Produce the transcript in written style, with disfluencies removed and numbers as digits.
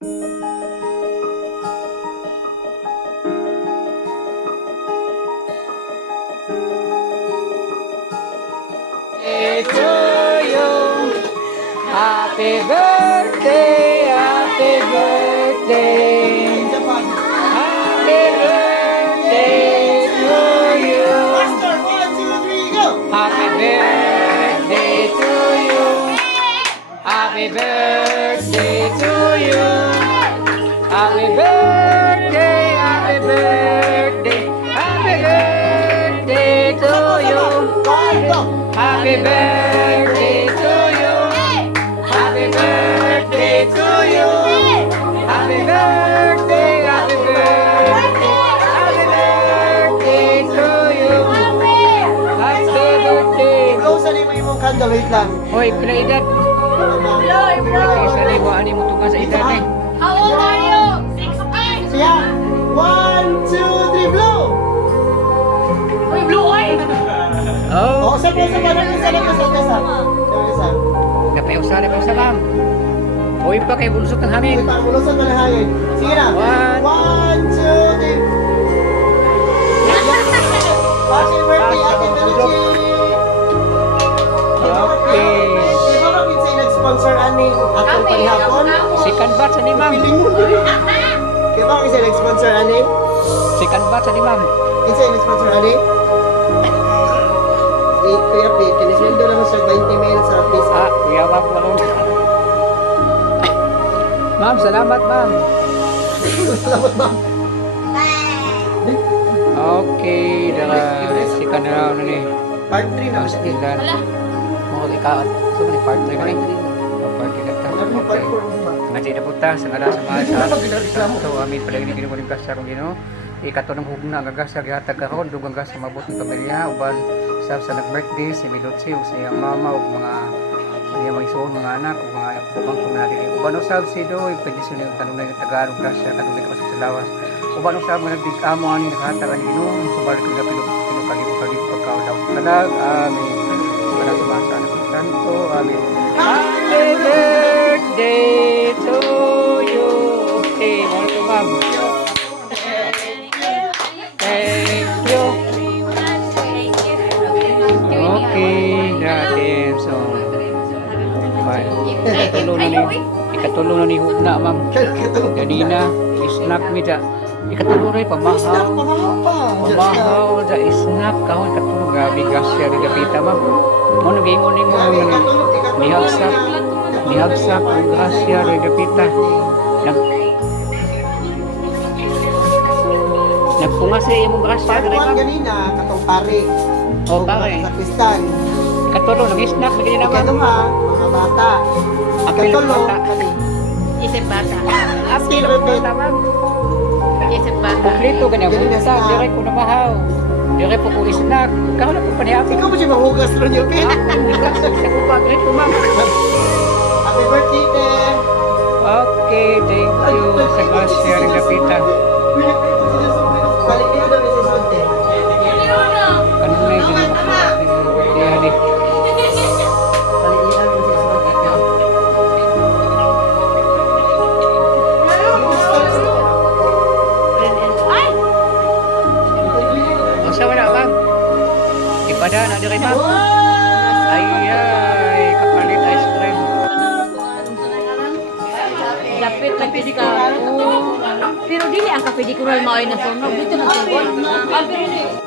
To you, happy birthday, happy birthday, happy birthday to you. Master, 1, 2, 3, go! Happy birthday to you. Happy birthday to you. Happy birthday, happy birthday, happy birthday to you. Happy birthday to you. Happy birthday to you. Happy birthday, happy birthday, happy birthday to you. Happy birthday. Close na mo yung candle, wait lang. Hoy, pila edad? Isa ni mo ani mo tugas sa edad eh. How old are you? 16. Siya, 1, 2, 3, blow! Uy, blue oil! Oh, Oh, sabi sa parang isa lang isa. kapay usara pa sa ma'am. Hoy pa kay bulusok ng hangin. Ito ang ulosan na lahangin. Sige na. 1, 2, 3. Happy birthday, Ate Dulce! Okay. Di ba ba kinsay nag-sponsor ani atong panghapon? Second batch ni ma'am. Piling mo dili. Di ba kinsay nag-sponsor ani? Second batch ni ma'am. Kinsay nag-sponsor ani? Si Kuya P, kinisweldo naman siya 20 mil sa place. Ah, kuya ma'am walong. Ma'am, salamat ma'am. Salamat ma'am. Okay, dala second round na ni. Part 3 na. Ang stilan. Mo ikaw. So ni part 3 na. Part 3 na ta. Alam mo, part Okay. 4 ba? Ngayon na punta sa ngala sa mga sa ito amin pala ini kinukuling kasya kung Ginoo. Ikato ng hugna ang gagasa gihatag karon dugang gas sa mabot ng pamilya uban sa nag-birthday si Milotsi ug sa iyang mama ug mga iyang mga isuon mga anak ug mga pamangkin na dili. Uban usab si Doy pwede sila yung tanong na tagarog kasya kanunay kapasok sa lawas. Uban usab nga nagdig-amo ani nakahatag ang Ginoo subad kag pinukalibo pagkaulaw. Talag amin. Para sa mga anak ng Santo. Amin. Happy birthday to you. Okay, mga ito ma'am. Thank you. Okay, natin. So, ikatulo na ni Hugna, ma'am. Ganina, snack mi dya. Ikatulo na pamahaw. Pamahaw dya, snack kahon ikatulo. Grabe, gasya, rigapita, ma'am. Mo nag-ingon ni mo, nihagsak. Nihagsak, gasya, rigapita. Nagpunga sa imong grasya, Part dali, 1 ma'am. ganina, katong pare. Oh, pare. Sa pistan. Ikatulo, nag-snack, bigyan na, ma'am. Ikato ha, mga bata. Apil ng Ikatulo, bata. kani. Isip bata. Apil ng bata, ma'am. Isip bata. Kumplito, ganyan. Ganyan na Punta, snack. direct ko na mahaw. Direct po ko snack. Ikaw na po panihapin. Ikaw mo siya mahugas ron yung pin. Sa kupa, direct ko, ma'am. Happy birthday, te. Okay, thank you sa grasya, rigapitan. Balik niyo daw si Sonte. Ano na yung ginagawa? Balik niyo daw si Sonte. Ay! O, sa wala, ma'am. Ipada na direct, ma'am. Ay, ay, kapalit ice cream. Lapit lagi ka. Pero dili ang kape di ko rin maoy na sunog. Dito na sunog. Ah, pero